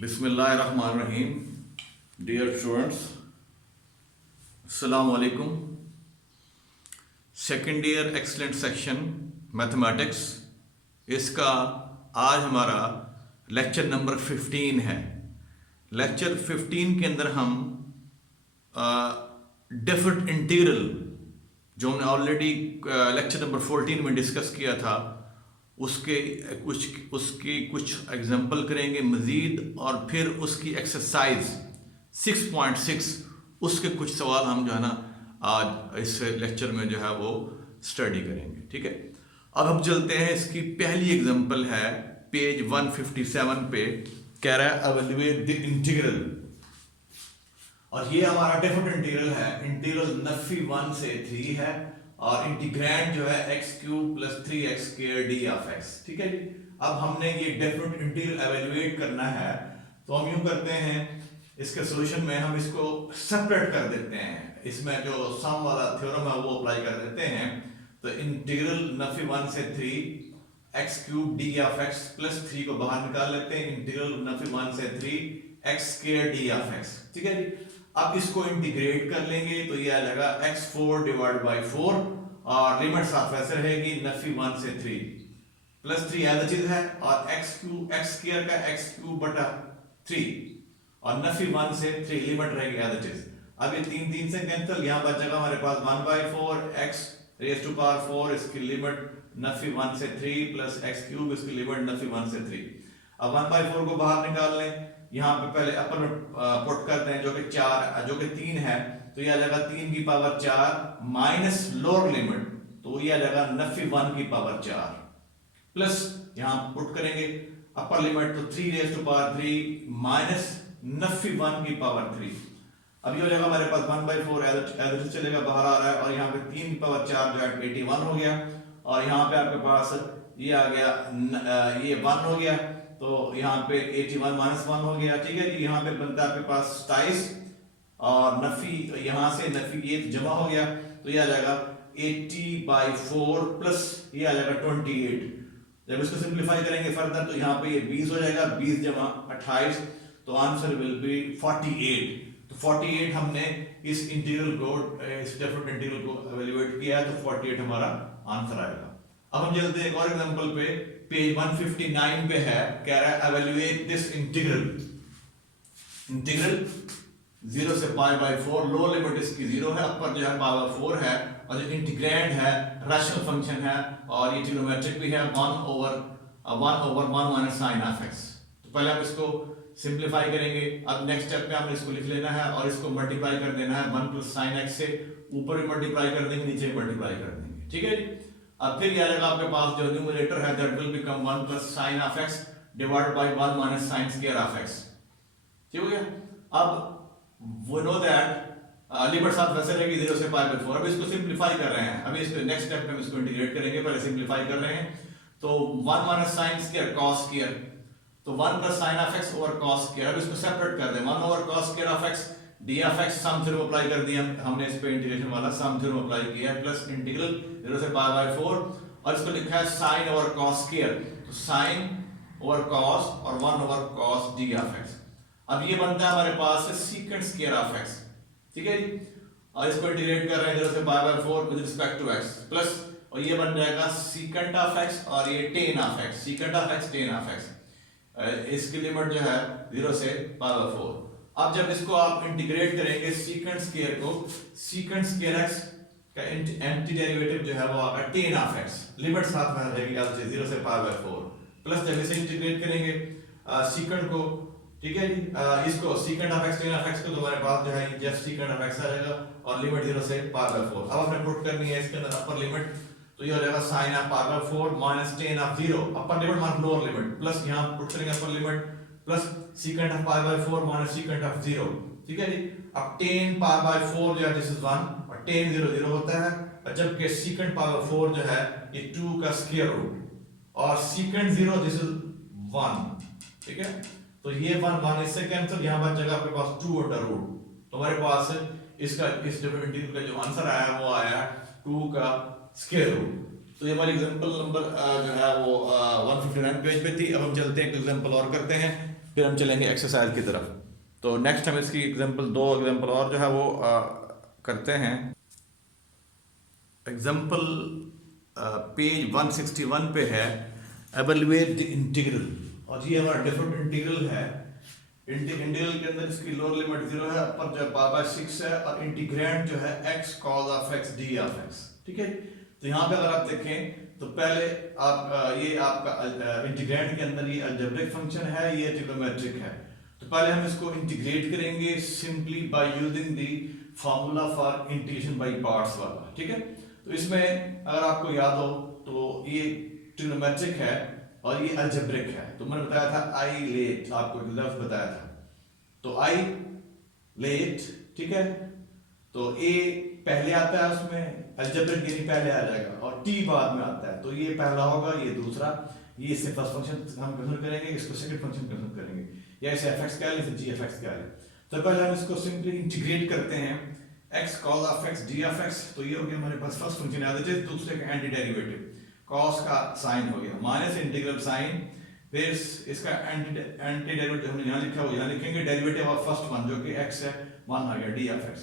बिस्मिल्लाहिर्रहमानिर्रहीम। Dear students, अस्सलाम वालेकुम। Second year excellent section mathematics, इसका आज हमारा लेक्चर नंबर 15 है। लेक्चर 15 के अंदर हम डिफरेंट इंटीग्रल, जो हमने ऑलरेडी लेक्चर नंबर 14 में डिस्कस किया था, उसकी कुछ एग्जांपल करेंगे मज़ीद, और फिर उसकी एक्सरसाइज 6.6 उसके कुछ सवाल हम जो है ना आज इस लेक्चर में जो है वो स्टडी करेंगे। ठीक है, अब हम चलते हैं। इसकी पहली एग्जांपल है पेज 157 पे, कह रहा है एवेलुएट द इंटीग्रल, और ये हमारा डिफरेंट इंटीग्रल है। इंटीग्रल नफी 1 से 3 है और इंटीग्रैंड जो है x³ + 3x² d of x। ठीक है जी। अब हमने ये डिफरेंट इंटीग्रल एवेलुएट करना है, तो हम यूं करते हैं, इसके सॉल्यूशन में हम इसको सेपरेट कर देते हैं। इसमें जो सम वाला थ्योरम है वो अप्लाई कर देते हैं। तो इंटीग्रल नफी 1 से 3 x³ d ऑफ x + 3 को बाहर निकाल लेते हैं। इंटीग्रल नफी 1 से 3 x² d ऑफ x। ठीक है जी। अब इसको इंटीग्रेट कर लेंगे तो ये आ जाएगा x4 / 4, और लिमिट साथ वैसे रहेगी नफी 1 से 3 + 3 ऐसा चीज है, और x² का x³ / 3 और नफी 1 से 3 लिमिट रहेगी ऐसा चीज। अब ये 3 से कैंसिल, यहां बचेगा हमारे पास 1/4 x⁴, इसकी लिमिट नफी 1 से 3 + x³, इसकी लिमिट नफी 1 से 3। अब 1/4 को बाहर निकाल लें, यहाँ पे पहले अपर पुट करते हैं, जो कि 3 है, तो ये आ जाएगा 3 की पावर 4 माइनस लोअर लिमिट, तो ये आ जाएगा नफी 1 की पावर 4 प्लस यहाँ पुट करेंगे अपर लिमिट, तो 3⁵ माइनस नफी 1 की पावर 3। अब ये हो जाएगा हमारे पास 1/4 ऐसे चलेगा, बाहर आ रहा है, और यहाँ पे 3 की पावर 4 जो है 81 हो गया, और यहाँ पे आपके पास ये आ गया, ये 1 हो गया, तो यहाँ पे 81 - 1 हो गया। ठीक है जी। यहाँ पे बनता है आपके पास 27, और नफी यहाँ से नफी ये जमा हो गया, तो ये आ जाएगा 80/4 प्लस ये आ जाएगा 28। जब इसको सिंप्लीफाई करेंगे फर्दर, तो यहाँ पे ये 20 हो जाएगा, 20 × 28, तो आंसर विल बी 48। तो 48 हमने इस इंटीग्रल को, इस डिफरेंट इंटीग्रल को एवेलुएट किया है, तो 48 हमारा आंसर आएगा। अब हम चलते हैं एक और एग्जांपल पे, पेज 159 पे है, कह रहा है एवेलुएट दिस इंटीग्रल 0 से π/4, लो लिमिट इसकी 0 है, अपर जो है पावर 4 है, और जो इंटीग्रैंड है रैशनल फंक्शन है, और ये ट्रिग्नोमेट्रिक भी है, 1/1 - sin of x। तो पहले हम इसको सिंप्लीफाई करेंगे। अब नेक्स्ट स्टेप पे हमने इसको लिख लेना है, और इसको मल्टीप्लाई कर देना है 1 + sin x से, ऊपर भी मल्टीप्लाई कर देंगे, नीचे मल्टीप्लाई कर देंगे। ठीक है जी। अब फिर ये आएगा आपके पास जो न्यूमरेटर है, that will become 1 + sin of x / 1 - sin² of x। ठीक हो गया। अब we know that लिमिट साथ वैसे रहेगी 0 से π/4। अब इसको सिंप्लीफाई कर रहे हैं, अभी इसको नेक्स्ट स्टेप में हम इसको इंटीग्रेट करेंगे, पहले सिंप्लीफाई कर रहे हैं। तो 1 - sin² cos², तो 1 + sin of x / cos²। अब इसको सेपरेट कर दें, 1 / cos² of x d of x, some theorem apply कर दिया हमने, इस पे इंटीग्रेशन वाला सम थ्योरम अप्लाई किया है, प्लस इंटीग्रल 0 से π/4, और इसको लिखा है sin / cos², तो sin / cos और 1 / cos d of x। अब ये बनता है हमारे पास sec² of x। ठीक है जी। और इसको इंटीग्रेट कर रहे हैं 0 से π/4 with respect to x, plus, और ये बन जाएगा secant of x, और ये tan of x, secant of x tan of x। इसकी लिमिट जो है 0 से π/4। अब जब इसको आप इंटीग्रेट करेंगे secant² को, secant² x का एंटी डेरिवेटिव जो है वो आपका tan of x, लिमिट साथ में रहेगी 0 से π/4, प्लस जब इसे इंटीग्रेट करेंगे secant को, ठीक है जी, इसको secant of x tan of x को, तो हमारे पास जो है जस्ट secant of x आ जाएगा, और लिमिट 0 से π/4। अब हमने पुट करनी है इसके अंदर अपर लिमिट, तो ये हो जाएगा sin of π/4 minus tan of 0, upper limit minus lower limit, plus यहाँ पुट करेंगे upper limit, plus secant of π/4 minus secant of 0। ठीक है जी। अब tan π/4 जो है दिस इज 1, और tan 0 0 होता है, और जबकि secant π/4 जो है ये 2 का स्क्वायर रूट, और secant 0 दिस इज 1। ठीक है, तो ये 1 इससे कैंसिल, यहाँ बच जाएगा आपके पास 2√। तो हमारे पास इसका इस डिफरेंट इंटीग्रल का जो आंसर आया वो आया 2 का स्क्वायर रूट। तो ये हमारी एग्जांपल नंबर जो है वो 159 पेज पे थी। अब हम चलते हैं एक एग्जांपल और करते हैं, फिर हम चलेंगे एक्सरसाइज की तरफ। तो नेक्स्ट हम इसकी दो एग्जाम्पल और जो है वो करते हैं। एग्जाम्पल पेज 161 पे है, एवेलुएट द इंटीग्रल, और ये हमारा डिफरेंट इंटीग्रल है। इंटीग्रल के अंदर इसकी लोअर लिमिट 0 है, अपर जो है 6 है, और इंटीग्रैंड जो है x cos of x d of x। ठीक है, तो यहाँ पे अगर आप देखें तो पहले आप ये आपका इंटीग्रैंड के अंदर ये अलजेब्रिक फंक्शन है, ये ट्रिग्नोमेट्रिक है। तो पहले हम इसको इंटीग्रेट करेंगे simply by using the formula for integration by parts वाला। ठीक है, तो इसमें अगर आपको याद हो तो ये ट्रिग्नोमेट्रिक है और ये अलजेब्रिक है। तो मैंने बताया था आई लेट, आपको लफ्ज बताया था, तो आई लेट। ठीक है, तो ए पहले आता है उसमें, अलजेब्रिक यानी पहले आ जाएगा, और टी बाद में आता है, तो ये पहला होगा, ये दूसरा, ये इससे फर्स्ट फंक्शन हम कंसीडर करेंगे, इसको सेकंड फंक्शन कंसीडर करेंगे, या इसे एफ कह लें, इसे जी एफ कह लें। तो पहले हम इसको सिंपली इंटीग्रेट करते हैं, x cos of x d of x, तो ये हो गया हमारे पास फर्स्ट फंक्शन याद है, दूसरे का एंटी डेरिवेटिव cos का साइन हो गया, माइनस इंटीग्रल साइन, फिर इसका एंटी डेरिवेटिव हमने यहाँ लिखा, वो यहाँ लिखेंगे, डेरिवेटिव ऑफ फर्स्ट वन जो कि x है, 1 आ गया d of x।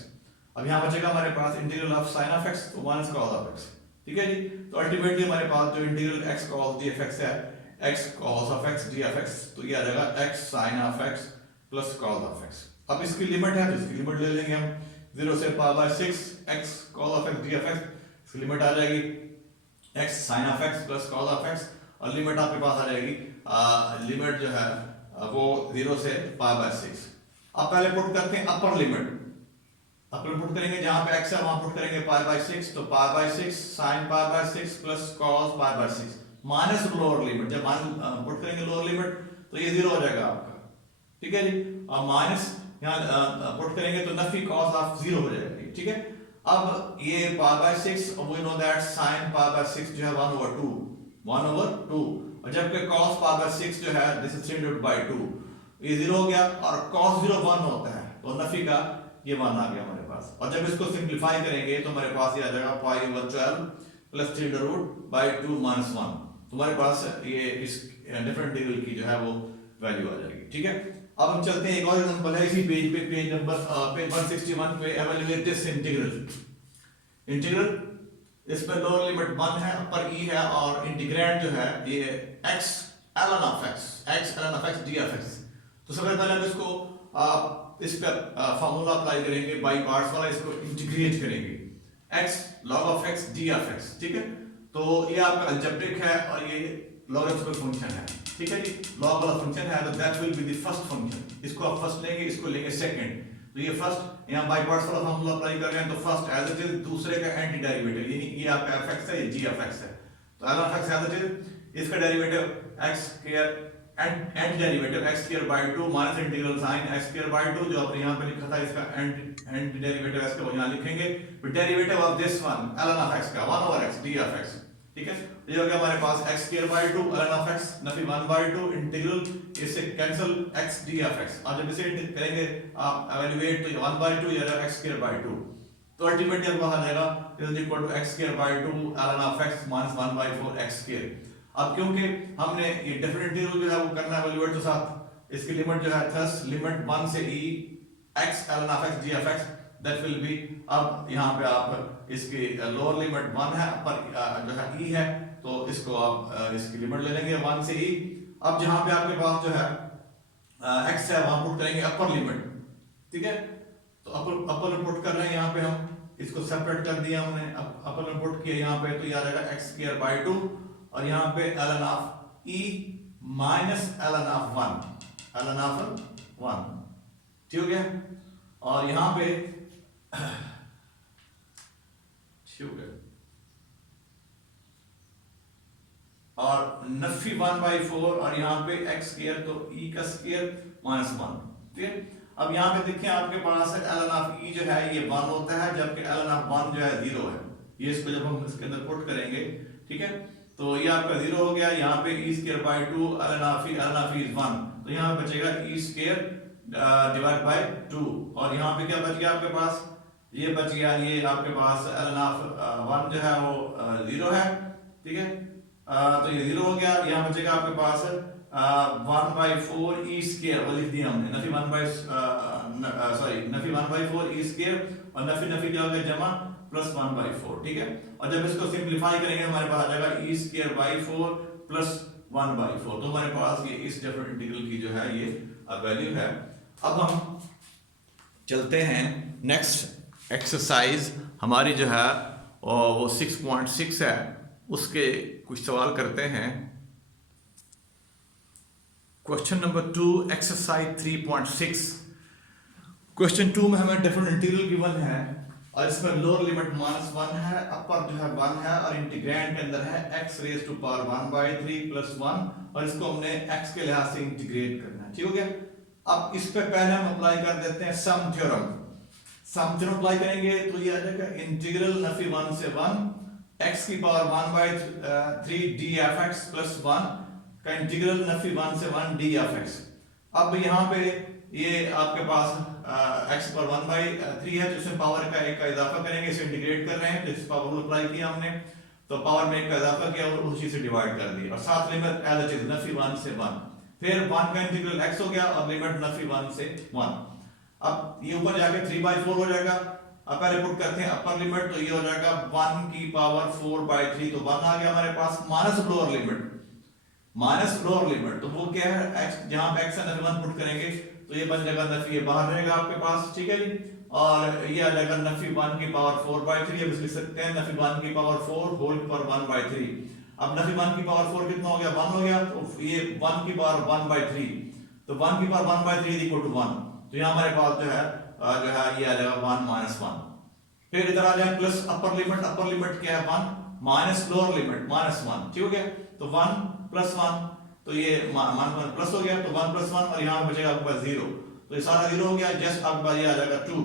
अब यहाँ बचेगा हमारे पास integral of sine of x, तो माइनस cos of x। ठीक है जी, तो अल्टीमेटली हमारे पास जो integral x cos d of x है, x cos of x d of x, तो ये आ जाएगा x sin of x plus cos of x। अब इसकी लिमिट है, तो इसकी लिमिट ले लेंगे हम 0 से power 6 x cos of x d of x, इसकी लिमिट आ जाएगी x sin of x plus cos of x, और लिमिट आपके पास आ जाएगी लिमिट जो है वो 0 से पावर 6। अब पहले पुट करते हैं अपर लिमिट, अपर पुट करेंगे जहां पे x है वहां पुट करेंगे पावर 6, तो power 6 sin power 6 plus cos power 6 minus lower limit, जब पुट करेंगे लोअर लिमिट तो ये 0 हो जाएगा आपका। ठीक है जी, और माइनस यहाँ पुट करेंगे तो नफी cos ऑफ 0 हो जाएगी। ठीक है, अब ये power 6, we know that sin power 6 जो है 1/2, और जबकि cos पावर 6 जो है दिस इज 3/2, ये 0 हो गया, और cos 0 1 होता है, तो नफी का ये 1 आ गया हमारे पास। और जब इसको सिंप्लीफाई करेंगे तो हमारे पास ये आ जाएगा π/12 प्लस 3√2 -1, तुम्हारे पास ये इस डिफरेंट इंटीग्रल की जो है वो वैल्यू आ जाएगी। ठीक है, अब हम चलते हैं, एक और एग्जांपल है इसी पेज पे, पेज नंबर पेज 161 पे, एवेलुएट दिस इंटीग्रल, इसमें लोअर लिमिट 1 है, अपर e है, और इंटीग्रैंड जो है ये x ln of x d of x। तो सबसे पहले हम इसको इस पे फार्मूला अप्लाई करेंगे, बाय पार्ट्स वाला, इसको इंटीग्रेट करेंगे, x log of x d of x। ठीक है, तो ये आपका अलजेब्रिक है और ये लॉगरिथमिक फंक्शन है। ठीक है जी, लॉग वाला फंक्शन है, तो that will be the first function, इसको आप फर्स्ट लेंगे, इसको लेंगे सेकंड, तो ये फर्स्ट यहाँ बाय पार्ट्स वाला फार्मूला अप्लाई कर रहे हैं, तो फर्स्ट एज इट इज, दूसरे का एंटी डेरिवेटिव, यानी ये आपका fx है, ये g of x है, तो ln of x as it is, इसका derivative x square anti derivative x square by 2 minus integral sin x square by 2, जो आपने यहाँ पे लिखा था, इसका एंटी डेरिवेटिव x का यहाँ लिखेंगे, फिर derivative of this one ln of x का 1/x d of x। ठीक है, ये हो गया हमारे पास x square by 2 ln of x Nafi 1/2 integral, इससे cancel x d of x, और जब इसे करेंगे आप एवेलुएट, तो ये 1/2 या x स्क्वायर बाय 2, तो अल्टीमेटली आपको आ जाएगा is equal to x square by 2 ln of x minus 1/4 x square. अब क्योंकि हमने ये डिफरेंट इंटीग्रल जो है वो करना है एवेलुएट के साथ, इसकी लिमिट जो है थस लिमिट 1 से e x ln of x d of x, that will be, अब यहाँ पे आप इसकी लोअर लिमिट 1 है, अपर जो है e है, तो इसको आप इसकी लिमिट ले लेंगे 1 से e। अब जहाँ पे आपके पास जो है x है वहां पुट करेंगे अपर लिमिट। ठीक है, तो अपर पुट कर रहे हैं, यहाँ पे हम इसको सेपरेट कर दिया हमने, अपर में पुट किया यहाँ पे, तो ये आ जाएगा x स्क्वायर बाय 2, और यहाँ पे ln of e minus ln of 1, ठीक हो गया, और यहाँ पे ठीक हो गया, और नफी 1/4, और यहाँ पे x स्क्वायर, तो e का स्क्वायर माइनस 1। ठीक है, अब यहाँ पे देखिए आपके पास ln ऑफ e जो है ये 1 होता है, जबकि ln ऑफ 1 जो है 0 है, ये इसको जब हम इसके अंदर पुट करेंगे, ठीक है, तो ये आपका 0 हो गया, यहाँ पे e square by 2 ln of e is 1, तो यहाँ पे बचेगा e स्क्वायर डिवाइड बाय 2, और यहाँ पे क्या बच गया आपके पास, ये बच गया, ये आपके पास ln ऑफ 1 जो है वो 0 है। ठीक है, तो ये 0 हो गया, यहाँ बचेगा आपके पास 1/4 ई स्क्वायर वो लिख दिया हमने, नफी 1/4 ई स्क्वायर और नफी नफी क्या हो गया जमा प्लस 1/4, ठीक है। और जब इसको सिंप्लीफाई करेंगे हमारे पास आ जाएगा ई स्क्वायर बाई 4 प्लस 1/4, तो हमारे पास ये इस डेफिनेट इंटीग्रल की जो है ये वैल्यू है। अब हम चलते हैं नेक्स्ट एक्सरसाइज हमारी जो है वो 6.6 है, उसके कुछ सवाल करते हैं। Question number 2 exercise 3.6। क्वेश्चन 2 में हमें डिफरेंट इंटीग्रल गिवन है और इसमें लोअर लिमिट -1 है, अपर जो है 1 है और इंटीग्रैंड के अंदर है x रेज़ टू पावर 1/3 + 1 और इसको हमने x के लिहाज से इंटीग्रेट करना है, ठीक हो गया। अब इस पे पहले हम अप्लाई कर देते हैं सम थ्योरम। सम थ्योरम अप्लाई करेंगे तो ये आ जाएगा इंटीग्रल नफी 1 से 1 x की पावर 1/3 dfx + 1 का इंटीग्रल नफी 1 से 1 dfx। अब यहाँ पे ये आपके पास x पर 1/3 है, तो इसमें पावर का 1 का इजाफा करेंगे, इसे इंटीग्रेट कर रहे हैं तो इस पावर को अप्लाई किया हमने, तो पावर में 1 का इजाफा किया और उसी से डिवाइड कर दिया और साथ लिमिट एज इट इज नफी 1 से 1, फिर 1 का इंटीग्रल x हो गया और लिमिट नफी 1 से 1। अब ये ऊपर जाके 3/4 हो जाएगा। अब पहले पुट करते हैं अपर लिमिट, तो ये हो जाएगा 1 की पावर 4/3, तो 1 आ गया हमारे पास, माइनस लोअर लिमिट तो वो क्या है x, जहां पे x है नफी 1 पुट करेंगे तो ये बन जाएगा नफी, ये बाहर रहेगा आपके पास, ठीक है जी। और ये आ जाएगा नफी 1 की पावर 4/3, अब लिख सकते हैं नफी 1 की पावर 4 होल पर 1/3। अब नफी 1 की पावर 4 कितना हो गया 1 हो गया, तो ये 1 की पावर 1/3, तो 1 की पावर 1/3 = 1, तो यहाँ हमारे पास जो है ये आ जाएगा 1 - 1। फिर इधर आ जाए प्लस अपर लिमिट क्या है 1 माइनस लोअर लिमिट -1, ठीक हो गया। तो 1 + 1, तो ये 1 प्लस हो गया, तो 1 + 1 और यहाँ बचेगा आपके पास 0, तो ये सारा 0 हो गया, जस्ट आपके पास ये आ जाएगा 2,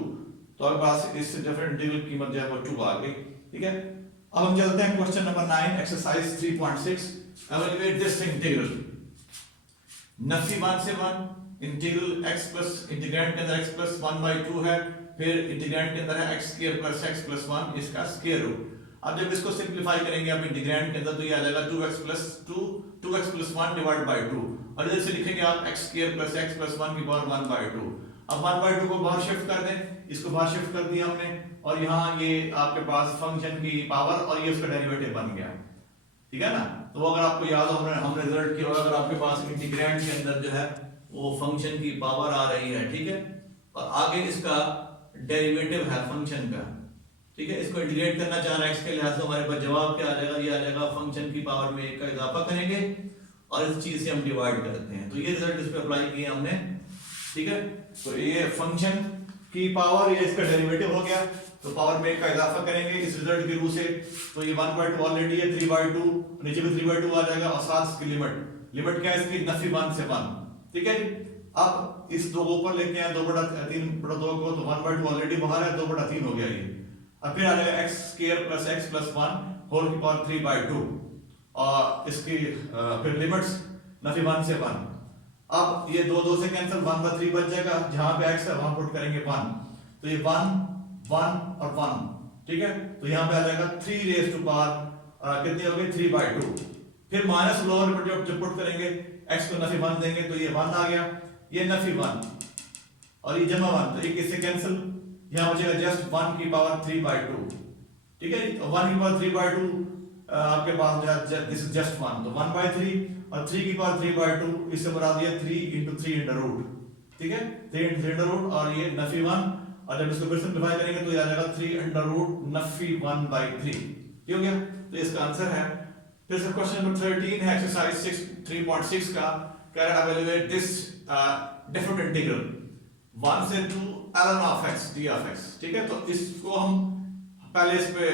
तो आपके पास इस डिफरेंट इंटीग्रल की कीमत जो है वो 2 आ गई, ठीक है। अब हम चलते हैं question number 9 exercise 3.6। Evaluate this integral Nafi 1 से 1 इंटीग्रल x प्लस इंटीग्रैंड के अंदर x + 1/2 है, फिर इंटीग्रैंड के अंदर है x² + x + 1 इसका स्क्वायर रूट। अब जब इसको सिंपलीफाई करेंगे आप इंटीग्रैंड के अंदर तो ये आ जाएगा 2x + 1 डिवाइड बाय 2 और इधर से लिखेंगे आप x² + x + 1 की पावर 1/2। अब 1/2 को बाहर शिफ्ट कर दें, इसको बाहर शिफ्ट कर दिया हमने और यहाँ ये आपके पास फंक्शन की पावर और ये उसका डेरिवेटिव बन गया, ठीक है ना। तो अगर आपको याद हो हमने रिजल्ट किया होगा, अगर आपके पास इंटीग्रैंड के अंदर जो है वो फंक्शन की पावर आ रही है, ठीक है, और आगे इसका डेरिवेटिव है फंक्शन का, ठीक है, इसको इंटीग्रेट करना चाह रहे हैं x के लिहाज से, हमारे पास जवाब क्या आ जाएगा, ये आ जाएगा फंक्शन की पावर में 1 का इजाफा करेंगे और इस चीज से हम डिवाइड करते हैं, तो ये रिजल्ट इस पे अप्लाई किया हमने, ठीक है। तो ये फंक्शन की पावर ये इसका डेरिवेटिव हो गया, तो पावर में 1 का इजाफा करेंगे इस रिजल्ट के रूप से, तो ये 1/2 ऑलरेडी है, 3/2 नीचे भी 3/2 आ जाएगा और साथ इसकी लिमिट क्या है इसकी नफी 1 से 1, ठीक है। अब इस 2 को ऊपर लेके आए 2/3/2 को, तो 1/2 ऑलरेडी बाहर है, 2/3 हो गया ये। अब फिर आ जाएगा x² + x + 1 होल की पावर 3/2 और इसकी फिर लिमिट्स नफी 1 से 1। अब ये 2 से कैंसिल, 1/3 बच जाएगा, जहां पे x है वहां पुट करेंगे 1, तो ये 1 1 और 1, ठीक है। तो यहाँ पे आ जाएगा 3 रेज़ टू पावर कितनी हो गई 3/2। फिर माइनस लोअर लिमिट जब पुट करेंगे x को नफी 1 देंगे तो ये 1 आ गया, ये नफी 1 और ये जमा 1, तो ये किससे कैंसिल, यहाँ बचेगा जस्ट 1 की पावर 3/2, ठीक है। 1 की पावर 3/2 आपके पास दिस इज जस्ट 1, तो 1/3 और 3 की पावर 3/2 इससे बना दिया 3 × 3√, ठीक है, 3 × 3√, और ये नफी 1 और जब इसको फिर सिंपलीफाई करेंगे तो ये आ जाएगा 3√, नफी 1/3, ठीक हो गया। तो इसका आंसर है। फिर से क्वेश्चन नंबर 13 है एक्सरसाइज 3.6 का, कह रहा है एवेलुएट दिस डिफरेंट इंटीग्रल 1 से 2 ln of x dx, ठीक है। तो इसको हम पहले इस पे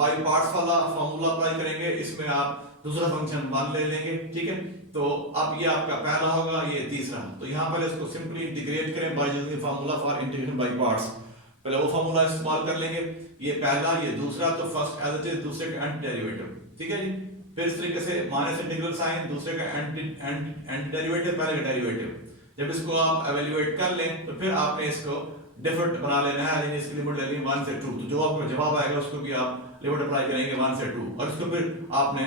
बाय पार्ट्स वाला फार्मूला अप्लाई करेंगे, इसमें आप दूसरा फंक्शन 1 ले लेंगे, ठीक है। तो अब ये आपका पहला होगा, ये तीसरा, तो यहाँ पहले इसको सिंपली इंटीग्रेट करें by using formula for integration by parts. पहले वो फार्मूला इस्तेमाल कर लेंगे, ये पहला ये दूसरा, तो फर्स्ट एज इट इज दूसरे का एंटी डेरिवेटिव, ठीक है जी। फिर इस तरीके से माइनस इंटीग्रल साइन, दूसरे का एंटी डेरिवेटिव, पहले का डेरिवेटिव। जब इसको आप एवेल्युएट कर लें तो फिर आपने इसको डिफरेंट बना लेना है, यानी इसकी लिमिट लेनी है 1 से 2, तो जो आपका जवाब आएगा उसको भी आप लिमिट अप्लाई करेंगे 1 से 2 और इसको फिर आपने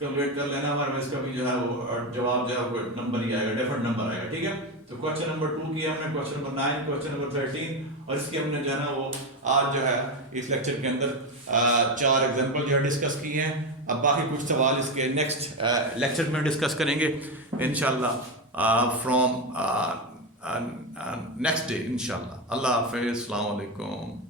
कैलकुलेट कर लेना, हमारे में इसका भी जो है वो जवाब जो है वो नंबर ही आएगा, डिफरेंट नंबर आएगा, ठीक है। तो क्वेश्चन नंबर 2 किया हमने, क्वेश्चन नंबर 9, क्वेश्चन नंबर 13, और इसके हमने जो है ना वो आज जो है इस लेक्चर के अंदर 4 एग्जांपल जो है डिस्कस किए हैं। अब बाकी कुछ सवाल इसके नेक्स्ट लेक्चर में डिस्कस करेंगे इंशाल्लाह फ्रॉम नेक्स्ट डे इंशाल्लाह। अल्लाह हाफिज़, अस्सलाम वालेकुम।